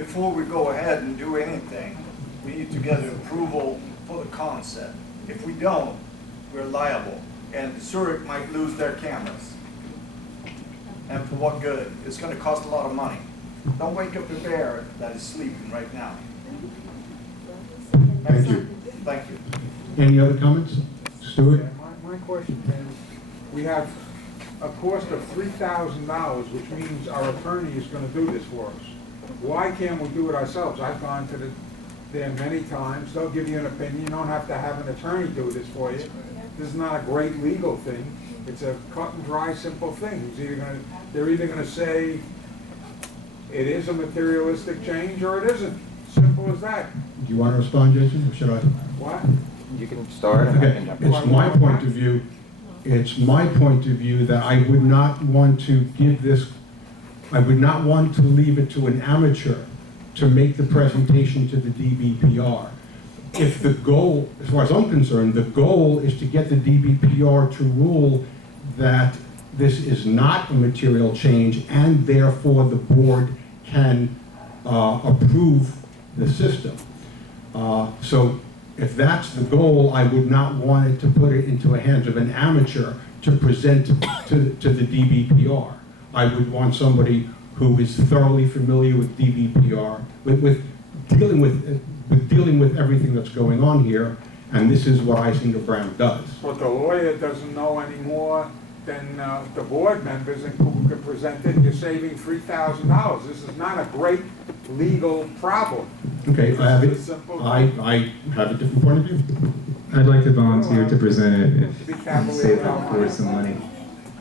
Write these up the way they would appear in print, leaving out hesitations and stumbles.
before we go ahead and do anything, we need to get an approval for the concept. If we don't, we're liable, and Zurich might lose their cameras. And for what good? It's gonna cost a lot of money. Don't wake up the bear that is sleeping right now. Thank you. Thank you. Any other comments? Stuart? My question is, we have a cost of $3,000, which means our attorney is gonna do this for us. Why can't we do it ourselves? I've gone to there many times, they'll give you an opinion, you don't have to have an attorney do this for you. This is not a great legal thing, it's a cut and dry, simple thing. They're either gonna say it is a materialistic change or it isn't. Simple as that. Do you want to respond, Jason, or should I? What? You can start. and I Okay, can jump in. it's my point of view, that I would not want to give this, I would not want to leave it to an amateur to make the presentation to the DBPR. If the goal, as far as I'm concerned, the goal is to get the DBPR to rule that this is not a material change and therefore the board can approve the system. So if that's the goal, I would not want it to put it into the hands of an amateur to present to the DBPR. I would want somebody who is thoroughly familiar with DBPR, with dealing with everything that's going on here, and this is what Isinger Brown does. But the lawyer doesn't know any more than the board members and who can present it. You're saving $3,000. This is not a great legal problem. Okay, I have it. It's a simple- I have a different point of view. I'd like to volunteer to present it Be if cavalier save about the board some money,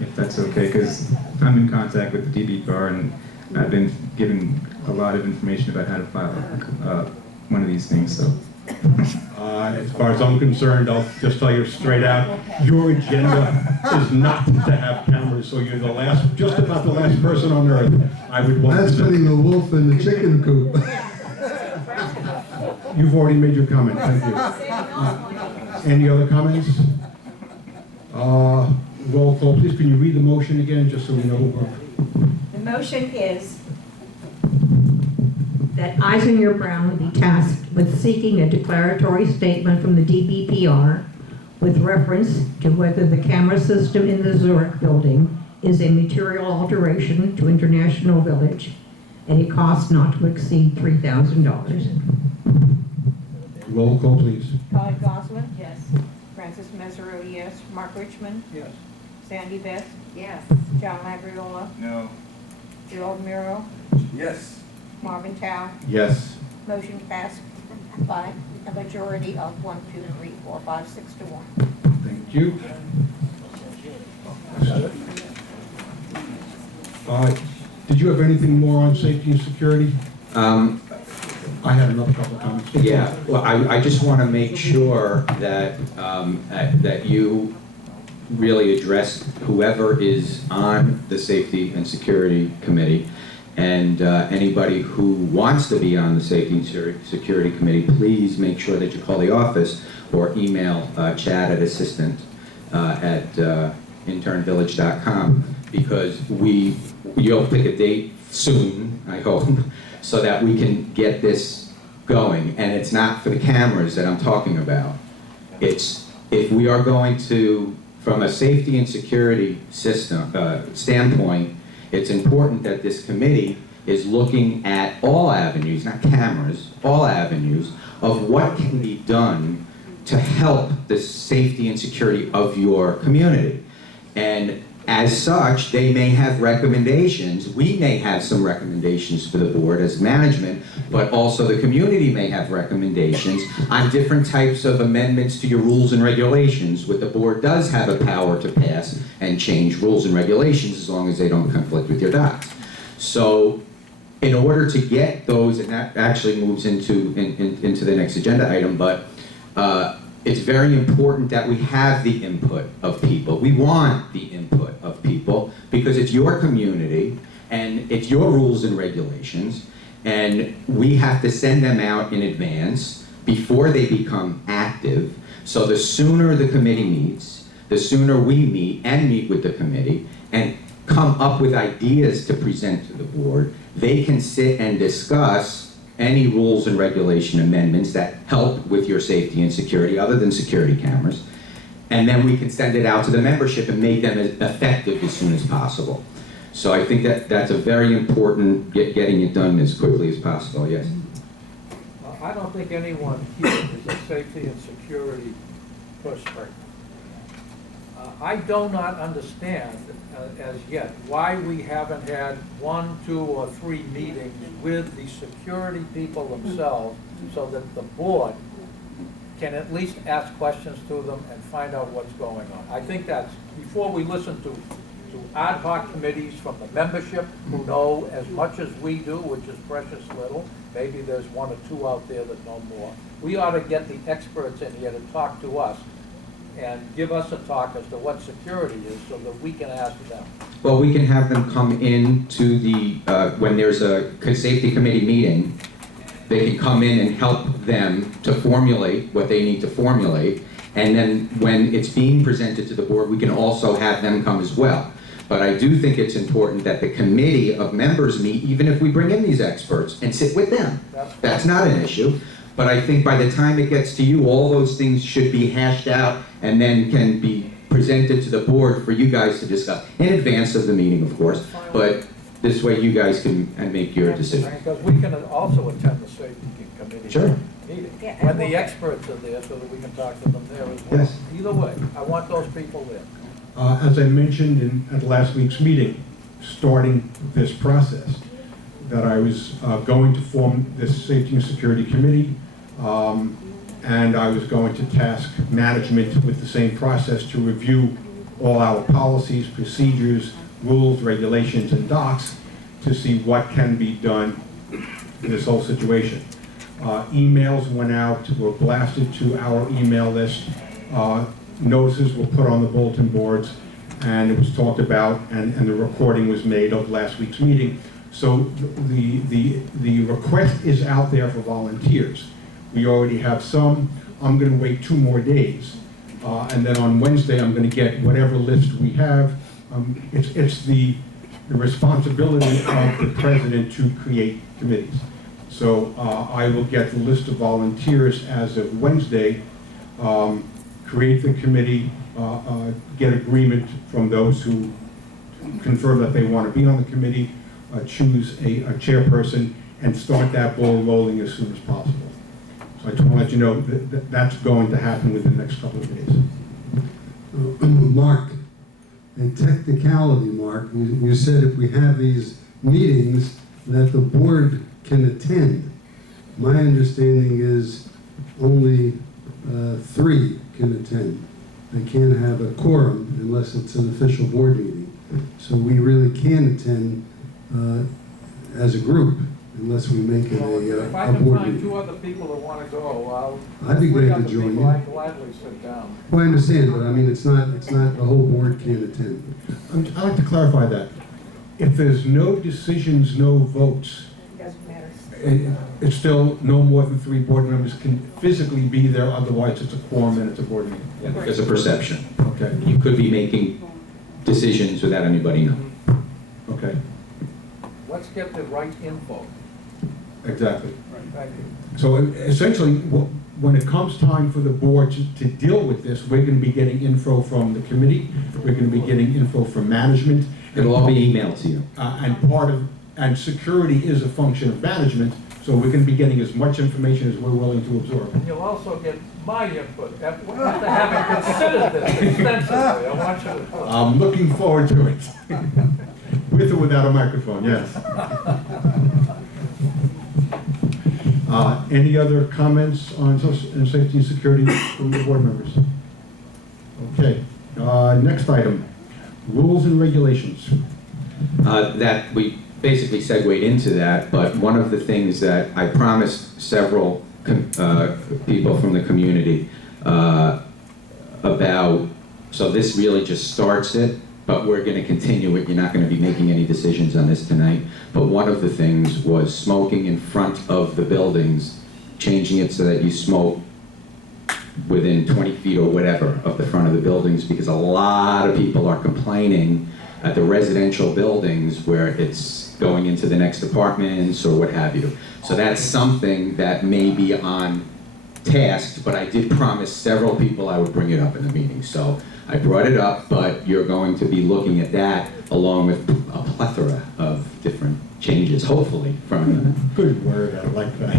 if that's okay, because I'm in contact with the DBPR and I've been given a lot of information about how to file one of these things, so. As far as I'm concerned, I'll just tell you straight out, your agenda is not to have cameras, so you're the last, just about the last person on earth I would want That's to. putting a wolf in the chicken coop. You've already made your comment, thank you. Any other comments? Roll call, please. Can you read the motion again, just so we know who we're... The motion is that Isinger Brown be tasked with seeking a declaratory statement from the DBPR with reference to whether the camera system in the Zurich building is a material alteration to International Village at a cost not to exceed $3,000. Roll call, please. Todd Goslin? Yes. Francis Mesereau, yes. Mark Richmond? Yes. Sandy Beth? Yes. John Labriola? No. Gerald Miro? Yes. Marvin Tao? Yes. Motion passed by a majority of 1, 2, 3, 4, 5, 6 to 1. Thank you. Did you have anything more on safety and security? I had another couple of comments. Yeah, well, I just want to make sure that, that you really address whoever is on the Safety and Security Committee, and anybody who wants to be on the Safety and Security Committee, please make sure that you call the office or email Chad at assistant at internvillage.com, because you'll pick a date soon, I hope, so that we can get this going. And it's not for the cameras that I'm talking about. It's if we are going to, from a safety and security system standpoint, it's important that this committee is looking at all avenues, not cameras, all avenues of what can be done to help the safety and security of your community. And as such, they may have recommendations. We may have some recommendations for the board as management, but also the community may have recommendations on different types of amendments to your rules and regulations, what the board does have a power to pass and change rules and regulations as long as they don't conflict with your docs. So in order to get those, and that actually moves into the next agenda item, but it's very important that we have the input of people. We want the input of people because it's your community and it's your rules and regulations, and we have to send them out in advance before they become active. So the sooner the committee meets, the sooner we meet and meet with the committee and come up with ideas to present to the board, they can sit and discuss any rules and regulation amendments that help with your safety and security, other than security cameras. And then we can send it out to the membership and make them as effective as soon as possible. So I think that that's a very important, getting it done as quickly as possible, yes. I don't think anyone here is a safety and security person. I do not understand as yet why we haven't had 1, 2, or 3 meetings with the security people themselves so that the board can at least ask questions to them and find out what's going on. I think that's, before we listen to ad hoc committees from the membership who know as much as we do, which is precious little, maybe there's 1 or 2 out there that know more. We ought to get the experts in here to talk to us and give us a talk as to what security is so that we can ask them. Well, we can have them come in to the, when there's a safety committee meeting, they can come in and help them to formulate what they need to formulate. And then when it's being presented to the board, we can also have them come as well. But I do think it's important that the committee of members meet, even if we bring in these experts, and sit with them. That's not an issue. But I think by the time it gets to you, all those things should be hashed out and then can be presented to the board for you guys to discuss, in advance of the meeting, of course. But this way you guys can make your decision. Because we can also attend the safety committee Sure. meeting, Yeah, when and the we'll- experts are there so that we can talk to them there as well. Yes. Either way, I want those people there. As I mentioned at last week's meeting, starting this process, that I was going to form this Safety and Security Committee, and I was going to task management with the same process to review all our policies, procedures, rules, regulations, and docs to see what can be done in this whole situation. Emails went out, were blasted to our email list. Notices were put on the bulletin boards, and it was talked about, and the recording was made of last week's meeting. So the request is out there for volunteers. We already have some. I'm going to wait 2 more days, and then on Wednesday I'm going to get whatever list we have. It's the responsibility of the president to create committees. So I will get the list of volunteers as of Wednesday, create the committee, get agreement from those who confirm that they want to be on the committee, choose a chairperson, and start that ball rolling as soon as possible. So I just want to let you know that that's going to happen within the next couple of days. Mark, a technicality, Mark, you said if we have these meetings that the board can attend. My understanding is only 3 can attend. They can't have a quorum unless it's an official board meeting. So we really can attend as a group unless we make it If I a can board find meeting. 2 other people that want to go, I'd be 3 glad to other join people, you. I'd gladly sit down. Well, I understand, but I mean, it's not the whole board can't attend. I'd like to clarify that. If there's no decisions, no votes, Doesn't matter. it's still no more than 3 board members can physically be there, otherwise it's a quorum and it's a board meeting. Yeah, there's a perception. Okay, You could be making decisions without anybody knowing. okay, Let's get the right info. exactly. Thank you. So essentially, when it comes time for the board to deal with this, we're going to be getting info from the committee, we're going to be getting info from management. It'll all be emailed to you. And security is a function of management, so we're going to be getting as much information as we're willing to absorb. And you'll also get my input after having considered this extensively. I want you to. I'm looking forward to it. With or without a microphone, yes. Any other comments on safety and security from the board members? Okay, next item, rules and regulations. That we basically segued into that, but one of the things that I promised several people from the community about, so this really just starts it, but we're going to continue it. You're not going to be making any decisions on this tonight. But one of the things was smoking in front of the buildings, changing it so that you smoke within 20 feet or whatever of the front of the buildings, because a lot of people are complaining at the residential buildings where it's going into the next apartments or what have you. So that's something that may be on task, but I did promise several people I would bring it up in the meeting. So I brought it up, but you're going to be looking at that along with a plethora of different changes, hopefully, from Good word, I like that.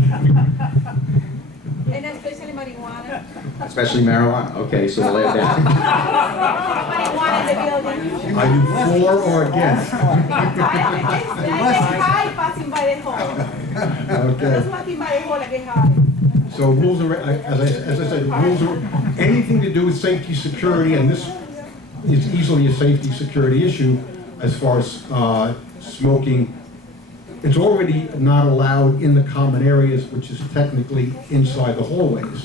And especially marijuana. especially marijuana. Okay, so we'll add that. Marijuana in the building. Are you for or against? It's high passing by the hall. Okay. Just walking by the hall, I get high. So rules and, as I said, rules are, anything to do with safety, security, and this is easily a safety, security issue as far as smoking. It's already not allowed in the common areas, which is technically inside the hallways.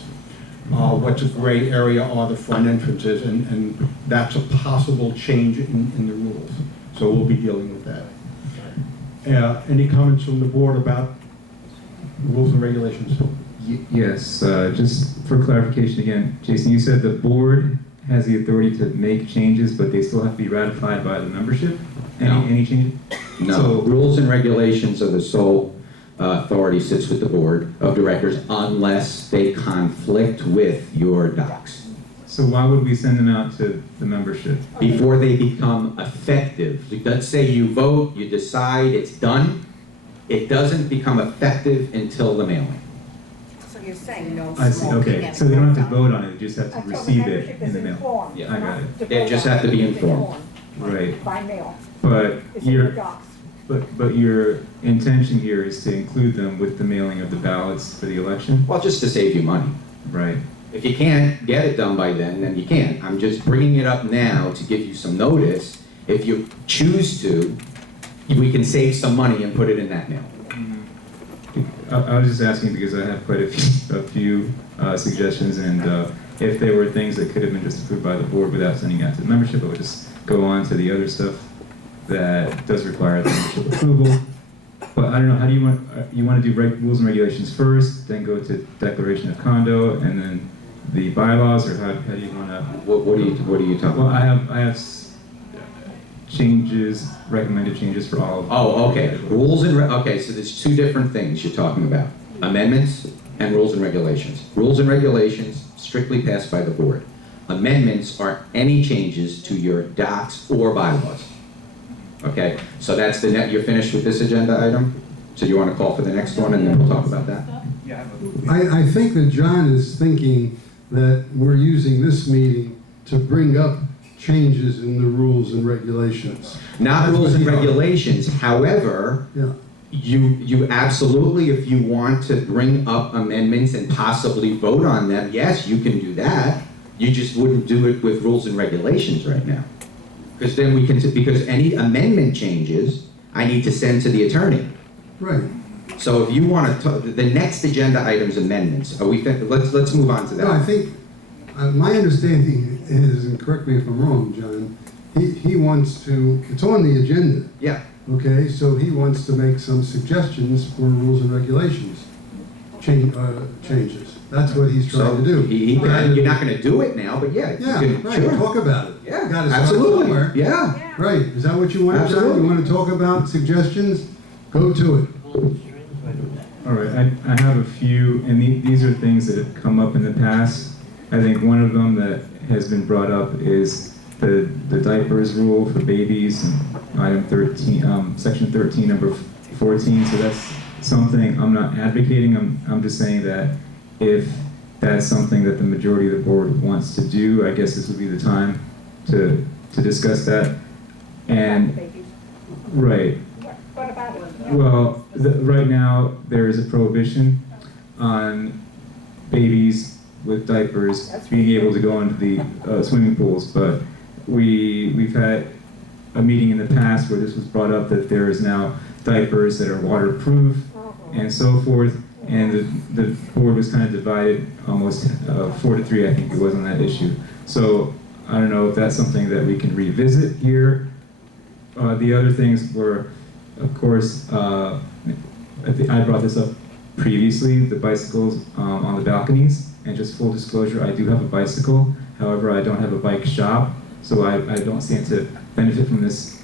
What's a gray area are the front entrances, and that's a possible change in the rules. So we'll be dealing with that. Any comments from the board about rules and regulations? Yes, just for clarification again, Jason, you said the board has the authority to make changes, but they still have to be ratified by the membership? No. Any changes? No, So- rules and regulations are the sole authority sits with the board of directors unless they conflict with your docs. So why would we send them out to the membership? Before they become effective, let's say you vote, you decide it's done, it doesn't become effective until the mailing. So you're saying no I see, smoking okay, and- so they don't have to vote on it, you just have to Until the receive it membership in is the mail. informed, Yeah. I got not it. to They vote just on have to be it. It's informed. Right, By mail. but It's in the your, docs. but your intention here is to include them with the mailing of the ballots for the election? Well, just to save you money. Right, If you can't get it done by then you can't. I'm just bringing it up now to give you some notice. If you choose to, we can save some money and put it in that mail. I was just asking because I have quite a few suggestions, and if there were things that could have been just approved by the board without sending out to the membership, I would just go on to the other stuff that does require the membership approval. But I don't know, how do you want to do rules and regulations first, then go to declaration of condo, and then the bylaws, or how do you want to? What are you talking Well, about? I have changes, recommended changes for all of them. Oh, okay. Okay, so there's two different things you're talking about. Amendments and rules and regulations. Rules and regulations strictly passed by the board. Amendments are any changes to your docs or bylaws. Okay, so that's you're finished with this agenda item? So you want to call for the next one and then we'll talk about that? I think that John is thinking that we're using this meeting to bring up changes in the rules and regulations. Not That's rules what and he- regulations, however, Yeah, you absolutely, if you want to bring up amendments and possibly vote on them, yes, you can do that. You just wouldn't do it with rules and regulations right now. Because then because any amendment changes, I need to send to the attorney. right. So if you want to, the next agenda item's amendments. Let's move on to No, I that. think, my understanding is, and correct me if I'm wrong, John, he wants to, it's on the agenda, Yeah, okay? So he wants to make some suggestions for rules and regulations, changes. That's what he's so trying to do. he can, you're not going to go it now, but yeah. you Yeah, can- right, sure. talk about it. Yeah, Gotta start absolutely, somewhere. yeah. Right, is that what you want, John? Absolutely. You want to talk about suggestions? Go to it. All right, I have a few, and these are things that have come up in the past. I think one of them that has been brought up is the diapers rule for babies, item 13, section 13, number 14. So that's something I'm not advocating. I'm just saying that if that's something that the majority of the board wants to do, I guess this would be the time to discuss that. And right. What about it? Well, right now, there is a prohibition on babies with diapers being able to go into the swimming pools, but we've had a meeting in the past where this was brought up that there is now diapers that are waterproof and so forth, and the board was kind of divided, almost 4-3, I think it was, on that issue. So I don't know if that's something that we can revisit here. The other things were, of course, I brought this up previously, the bicycles on the balconies, and just full disclosure, I do have a bicycle. However, I don't have a bike shop, so I don't stand to benefit from this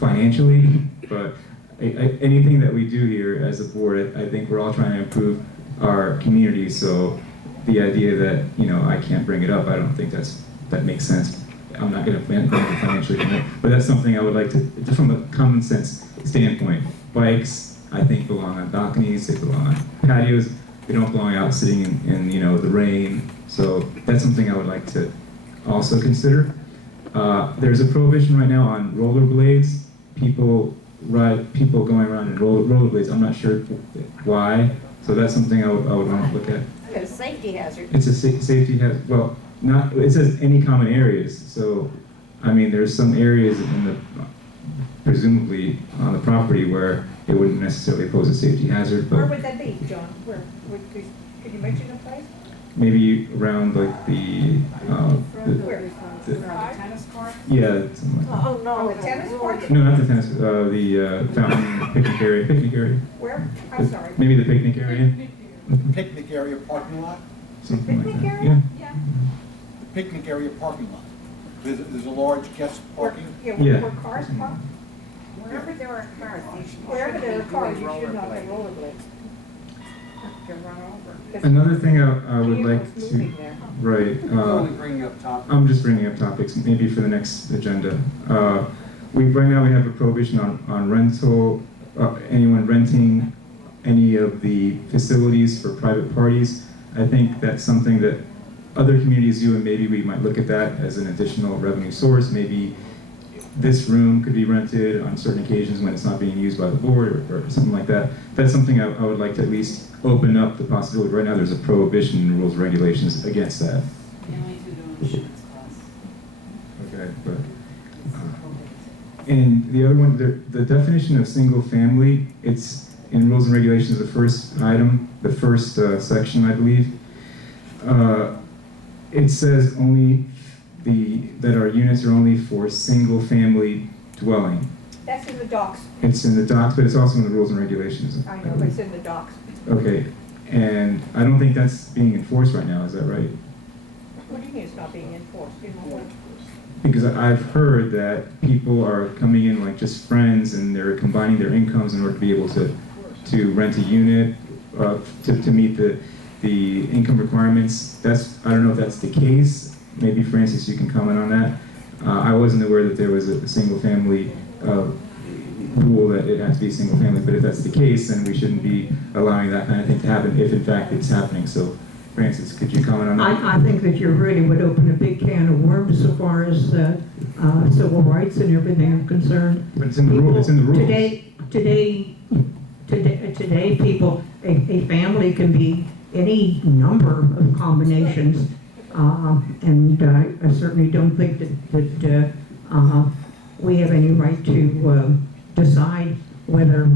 financially, but anything that we do here as a board, I think we're all trying to improve our community. So the idea that, you know, I can't bring it up, I don't think that makes sense. I'm not going to financially commit, but that's something I would like to, just from a common sense standpoint. Bikes, I think, belong on balconies, they belong on patios, they don't belong out sitting in you know, the rain. So that's something I would like to also consider. There's a prohibition right now on rollerblades. People going around in rollerblades. I'm not sure why. So that's something I would want to look at. It's a safety hazard. It's a safety hazard. Well, not. It says any common areas. So, I mean, there's some areas in the presumably on the property where it wouldn't necessarily pose a safety hazard, Where but would that be, John? Where, could you mention a place? maybe around like the Where? Tennis court? yeah. Something like that. Oh, no. The tennis court? No, not the tennis. The fountain, picnic area. Picnic area. Where? I'm sorry. Maybe the picnic area. Picnic area parking lot? Something like Picnic that. area? Yeah. The picnic area parking lot. There's a large guest parking. Yeah. Where cars park? Wherever there are cars, they should. Wherever there are cars, you should not have rollerblades. You're run over. Another thing I would like Vehicles to, moving there. right, bringing up topics. I'm just bringing up topics, maybe for the next agenda. Right now we have a prohibition on rental, anyone renting any of the facilities for private parties. I think that's something that other communities do, and maybe we might look at that as an additional revenue source. Maybe this room could be rented on certain occasions when it's not being used by the board or something like that. That's something I would like to at least open up the possibility. Right now there's a prohibition in rules and regulations against that. Okay, but and the other one, the definition of single family, it's in rules and regulations, the first item, the first section, I believe. It says only that our units are only for single family dwelling. That's in the docks. It's in the docs, but it's also in the rules and regulations. I know, but it's in the docks. Okay, and I don't think that's being enforced right now, is that right? What do you mean it's not being enforced? You know what? Because I've heard that people are coming in like just friends and they're combining their incomes in order to be able to rent a unit, to meet the income requirements. I don't know if that's the case. Maybe Francis, you can comment on that. I wasn't aware that there was a single family rule that it has to be single family, but if that's the case, then we shouldn't be allowing that kind of thing to happen if in fact it's happening. So Francis, could you comment on that? I think that you really would open a big can of worms so far as civil rights and everything are concerned. But it's in the rule. It's in the rules. Today, people, a family can be any number of combinations, and I certainly don't think that we have any right to decide whether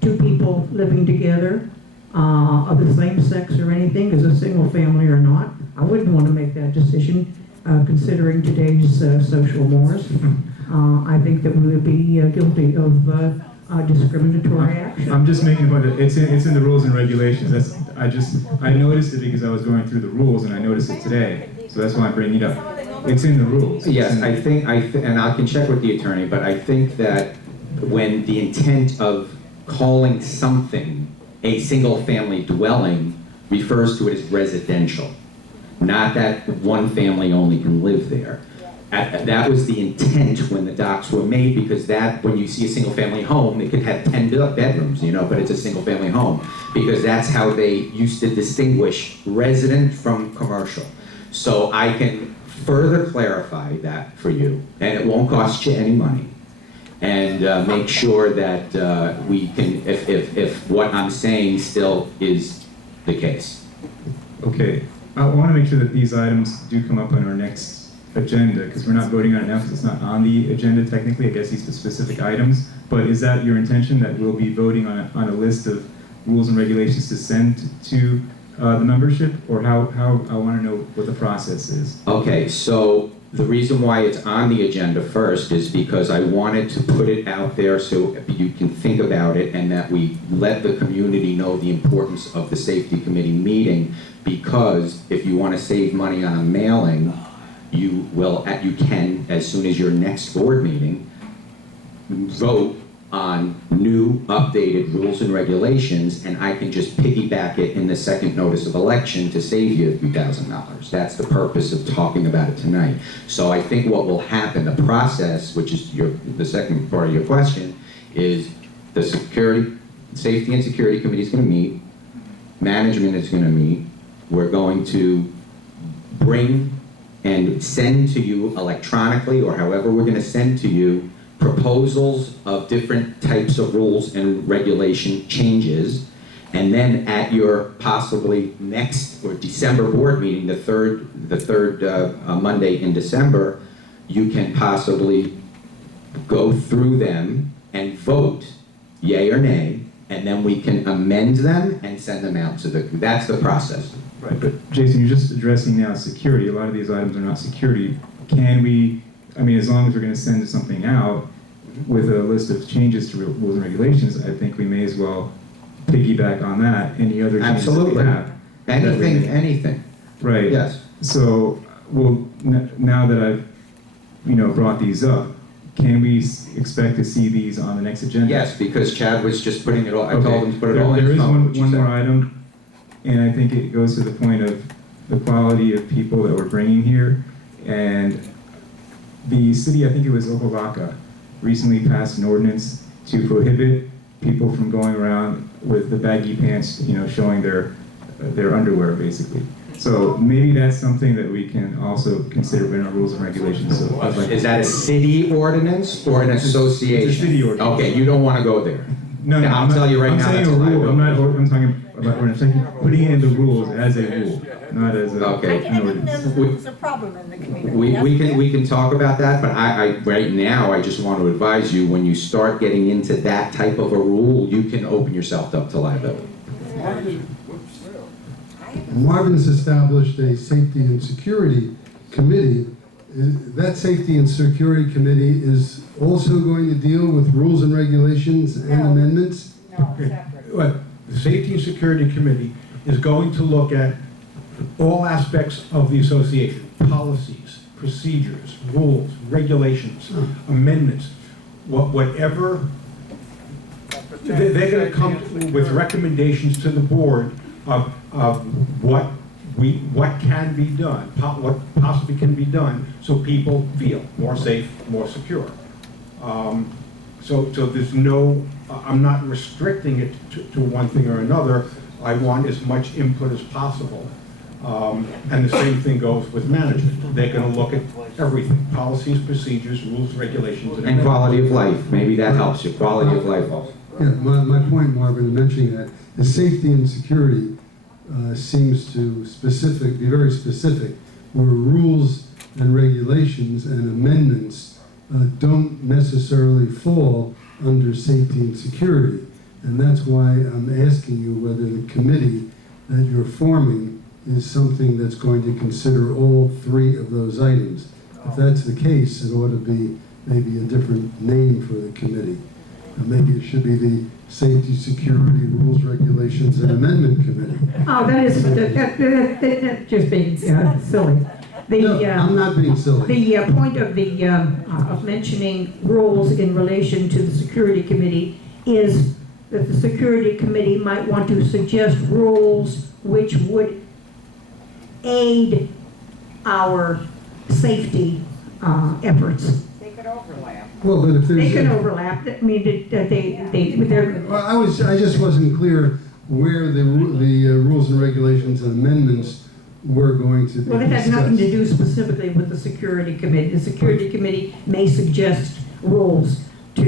two people living together of the same sex or anything is a single family or not. I wouldn't want to make that decision, considering today's social mores. I think that we would be guilty of discriminatory action. I'm just making a point that it's in the rules and regulations. I noticed it because I was going through the rules and I noticed it today. So that's why I'm bringing it up. It's in the rules. Yes, I think, and I can check with the attorney, but I think that when the intent of calling something a single-family dwelling refers to it as residential, not that one family only can live there. That was the intent when the docks were made, because that, when you see a single-family home, it could have 10 bedrooms, you know, but it's a single-family home, because that's how they used to distinguish resident from commercial. So I can further clarify that for you, and it won't cost you any money, and make sure that we can, if what I'm saying still is the case. Okay, I want to make sure that these items do come up on our next agenda, because we're not voting on it now because it's not on the agenda technically. I guess these are specific items, but is that your intention, that we'll be voting on a list of rules and regulations to send to the membership, or how I want to know what the process is? Okay, so the reason why it's on the agenda first is because I wanted to put it out there so you can think about it, and that we let the community know the importance of the safety committee meeting, because if you want to save money on a mailing, you can, as soon as your next board meeting, vote on new, updated rules and regulations, and I can just piggyback it in the second notice of election to save you $3,000. That's the purpose of talking about it tonight. So I think what will happen, the process, which is the second part of your question, is the Safety and Security Committee is going to meet, management is going to meet, we're going to bring and send to you electronically, or however we're going to send to you, proposals of different types of rules and regulation changes, and then at your possibly next or December board meeting, the third Monday in December, you can possibly go through them and vote yay or nay, and then we can amend them and send them out to that's the process. Right, but Jason, you're just addressing now security. A lot of these items are not security. Can we, I mean, as long as we're going to send something out with a list of changes to rules and regulations, I think we may as well piggyback on that. Any other changes that we Absolutely. have. Anything. Right. Yes. So, well, now that I've, brought these up, can we expect to see these on the next agenda? Yes, because Chad was just putting it all, I Okay. told him to put it all in There his is phone. which he one said. more item, and I think it goes to the point of the quality of people that we're bringing here. And the city, I think it was Opa-locka, recently passed an ordinance to prohibit people from going around with the baggy pants, showing their underwear, basically. So maybe that's something that we can also consider in our rules and regulations. So I'd like Is that a city ordinance or an association? It's a city ordinance. Okay, you don't want to go there. No, Yeah, I'll I'm tell you right I'm now, saying that's a a rule. I'm talking about ordinance. I'm saying putting it in the rules as a rule, not as a. Okay. I didn't know there was a problem in the community. We can talk about that, but I right now, I just want to advise you, when you start getting into that type of a rule, you can open yourself up to liability. Marvin's established a safety and security committee. That safety and security committee is also going to deal with rules and regulations and No. amendments? No, separate. Well, the Safety and Security Committee is going to look at all aspects of the association, policies, procedures, rules, regulations, amendments, whatever. They're going to come with recommendations to the board of what can be done, what possibly can be done, so people feel more safe, more secure. So there's no, I'm not restricting it to one thing or another. I want as much input as possible. And the same thing goes with management. They're going to look at everything, policies, procedures, rules, regulations. And quality of life, maybe that helps you, quality of life also. Yeah, my point, Marvin, in mentioning that, is safety and security seems to be very specific, where rules and regulations and amendments don't necessarily fall under safety and security. And that's why I'm asking you whether the committee that you're forming is something that's going to consider all three of those items. If that's the case, it ought to be maybe a different name for the committee. Maybe it should be the Safety, Security, Rules, Regulations, and Amendment Committee. Oh, that's just being silly. No, I'm not being silly. The point of mentioning rules in relation to the security committee is that the security committee might want to suggest rules which would aid our safety efforts. They could overlap. Well, but if there's... They can overlap, I mean, they're... Well, I just wasn't clear where the rules and regulations and amendments were going to be Well, it has nothing to discussed. do specifically with the security committee. The security committee may suggest rules to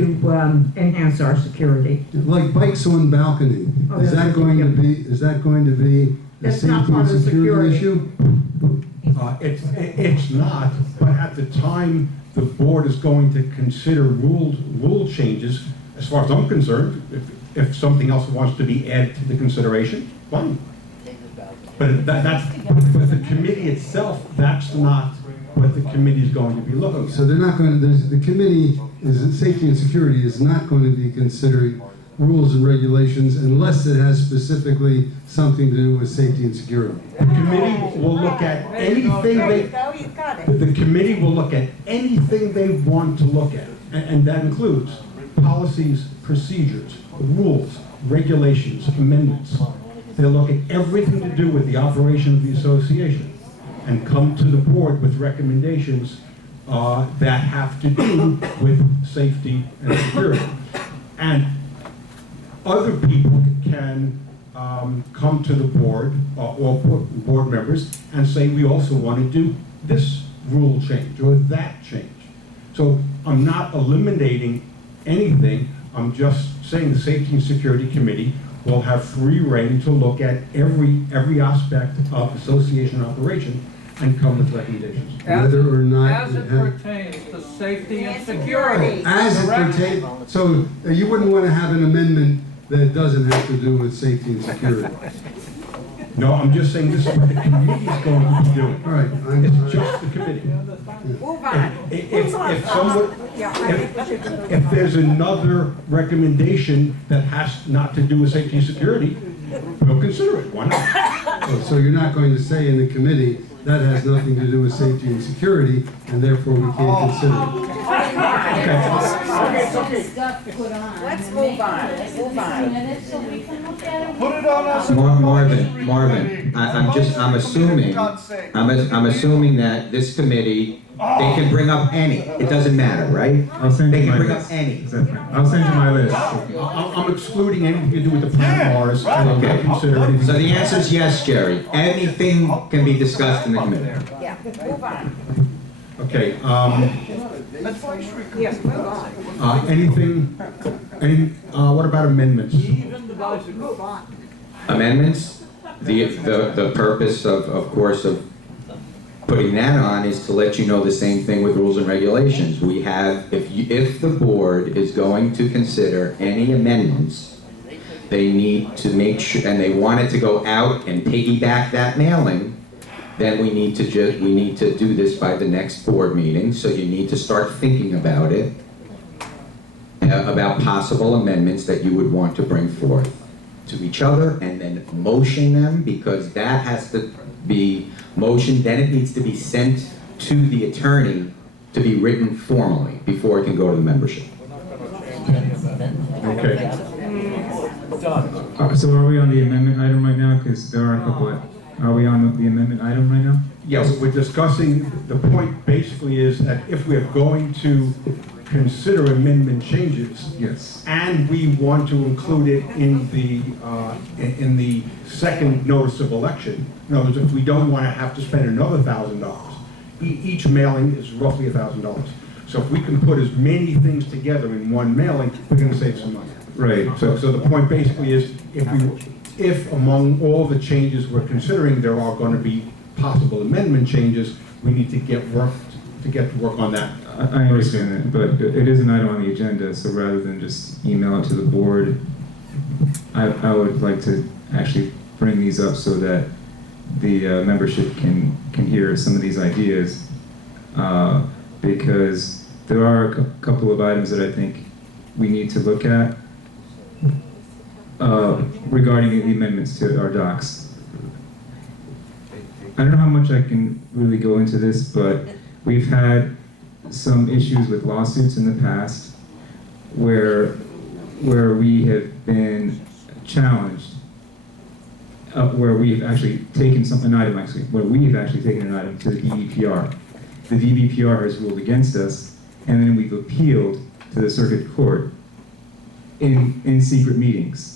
enhance our security. Like bikes on balcony, Oh, is that's that going to be a That's not safety part and of security security. issue? It's not, but at the time, the board is going to consider rule changes. As far as I'm concerned, if something else wants to be added to the consideration, fine. But but the committee itself, that's not what the committee is going to be looking at. So they're not going to, the committee, safety and security is not going to be considering rules and regulations unless it has specifically something to do with safety and security. The committee will look at anything There you they, go, you got it. the committee will look at anything they want to look at, and that includes policies, procedures, rules, regulations, amendments. They look at everything to do with the operation of the association and come to the board with recommendations that have to do with safety and security. And other people can come to the board or board members and say, we also want to do this rule change or that change. So I'm not eliminating anything. I'm just saying the Safety and Security Committee will have free rein to look at every aspect of association operation and come with recommendations. Whether or not As it it have- pertains to safety and security. As it Correct? pertains, so you wouldn't want to have an amendment that doesn't have to do with safety and security. No, I'm just saying this is what the committee is going to be doing. All right, It's just the committee. Move on. If someone, if there's another recommendation that has not to do with safety and security, we'll consider it. Why not? So you're not going to say in the committee, that has nothing to do with safety and security, and therefore we can't consider it. Let's move on, move on. Put it on us. Marvin, I'm assuming, I'm assuming that this committee, they can bring up any, it doesn't matter, right? I'll send They you can my bring up list. any. Is that fine? I'll send you my list. I'm excluding anything to do with the plan bars. I will not Okay. consider anything. So the answer is yes, Jerry. Anything can be discussed in the committee. Yeah, move on. Okay, Yes, move on. what about amendments? Move on. Amendments, the purpose of course, of putting that on is to let you know the same thing with rules and regulations. We have, if the board is going to consider any amendments, they need to make sure, and they want it to go out and piggyback that mailing, then we need to do this by the next board meeting, so you need to start thinking about it, about possible amendments that you would want to bring forth to each other, and then motion them, because that has to be motioned, then it needs to be sent to the attorney to be written formally before it can go to the membership. Okay. Done. So are we on the amendment item right now? Because there are a couple, are we on the amendment item right now? Yes, we're discussing, the point basically is that if we're going to consider amendment changes, Yes. and we want to include it in the second notice of election, in other words, if we don't want to have to spend another $1,000, each mailing is roughly $1,000. So if we can put as many things together in one mailing, we're going to save some money. Right. So the point basically is, if among all the changes we're considering, there are going to be possible amendment changes, we need to get to work on that. I understand that, but it is an item on the agenda, so rather than just email it to the board, I would like to actually bring these up so that the membership can hear some of these ideas, because there are a couple of items that I think we need to look at regarding the amendments to our docs. I don't know how much I can really go into this, but we've had some issues with lawsuits in the past where we have been challenged, where we've actually taken where we've actually taken an item to the DBPR. The DBPR has ruled against us, and then we've appealed to the circuit court in secret meetings.